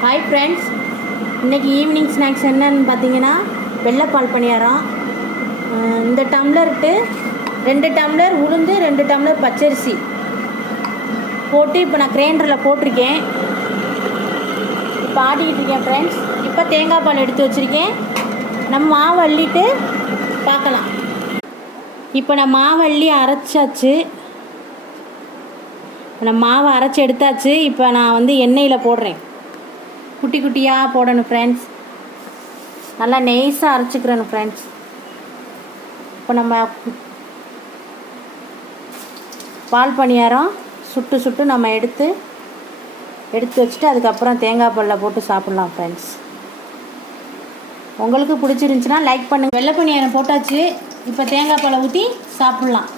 Hi friends, இன்றைக்கி evening snacks என்னன்னு பார்த்தீங்கன்னா வெள்ளைப்பால் பணியாரம். இந்த டம்ளருக்கு 2 டம்ளர் உளுந்து, 2 டம்ளர் பச்சரிசி போட்டு இப்போ நான் கிரைண்டரில் போட்டிருக்கேன். இப்போ ஆட்டிக்கிட்டு இருக்கேன் ஃப்ரெண்ட்ஸ். இப்போ தேங்காய் பால் எடுத்து வச்சுருக்கேன். நம்ம மாவு அள்ளிட்டு பார்க்கலாம். இப்போ நான் மாவு அள்ளி அரைச்சாச்சு. நான் மாவை அரைச்சி எடுத்தாச்சு. இப்போ நான் எண்ணெயில் போடுறேன். குட்டி குட்டியாக போடணும் ஃப்ரெண்ட்ஸ். நல்லா நெய்ஸாக அரைச்சிக்கிறேன் ஃப்ரெண்ட்ஸ். இப்போ நம்ம பால் பணியாரம் சுட்டு நம்ம எடுத்து வச்சுட்டு அதுக்கப்புறம் தேங்காய் பாலில் போட்டு சாப்பிட்லாம் ஃப்ரெண்ட்ஸ். உங்களுக்கு பிடிச்சிருந்துச்சின்னா லைக் பண்ணுங்கள். வெள்ளை பணியாரம் போட்டாச்சு. இப்போ தேங்காய் பாலை ஊற்றி சாப்பிட்லாம்.